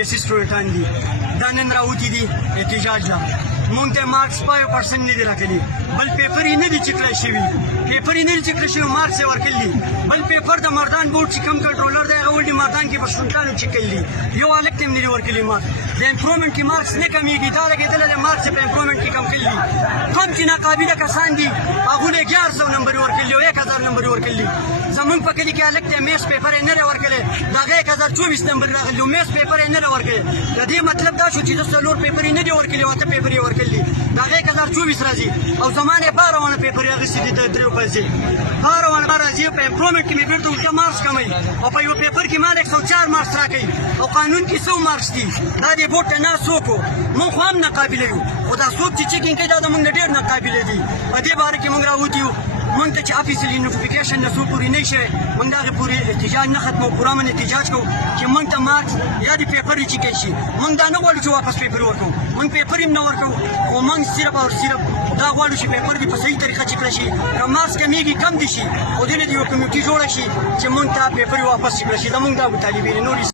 پیسې سټوډنټان دي دا نن راوتي دي احتجاج له مونږ ته مارکس 5% نه دي راکړي بل پیپر یې نه دي چیک کړی شوي مارکس یې ورکړي بل پیپر د مردان بورډ چې کوم کنټرولر دی هغه ولډي مردان کې په سټوډنټانو چیک کړي یو هلک ته یې نه دي ورکړي مارکس د امپرومنټ کې مارکس نه کمیږي دا لګېدلی دی مارکس یې په امپرومنټ کې کم کړي کوم چې ناقابله کسان دي هغوی له 1100 نمبر یې ورکړي او 1000 نمبر یې ورکړي زمونږ په کلي کې هلک ته میس پیپر یې نه دی ورکړی د هغه 1024 نمبر راغلی میس پیپر یې نه دی ورکړی د دې مطلب دا شو چې د 4 پیپر یې نه دي ورکړي او 8 پیپر یې ورکړي د هغه 1024 راځي او زمان یې 12 ونه پیپر یې اخیستي دي د 3 پیسې 12 ونه راځي په امپرومنټ کې مې بیرته الټه مارکس کموي او په یو پیپر کې ما 104 مارکس راکوي او قانون کې 100 مارکس دي دا د بورډ ته نه څوک و موږ خو هم ناقابله یو خو دا څوک چې چیکینګ کوي دا د موږ نه ډېر ناقابله دي په دې باره کې موږ راوتي یو مونږ ته چې افیسیلي نوټیفیکیشن نه څو پورې نه شي مونږ د هغې پورې احتجاج نه ختمو پوره من احتجاج کوو چې مونږ ته مارکس یا د پیپر یې چیکای شي مونږ دا نه غواړو چې واپس پیپر ورکوو مونږ پیپر یې نه ورکوو خو مونږ صرف او صرف دا غواړو چې پیپر دې په صحیح طریقه چیک کړی شي که مارکس کمیږي کم دي شي خو دې نه د یو کمیټي جوړه شي چې مونږ ته پیپر یې واپس چیک کړی شي زمونږ دا مطالبې دي نور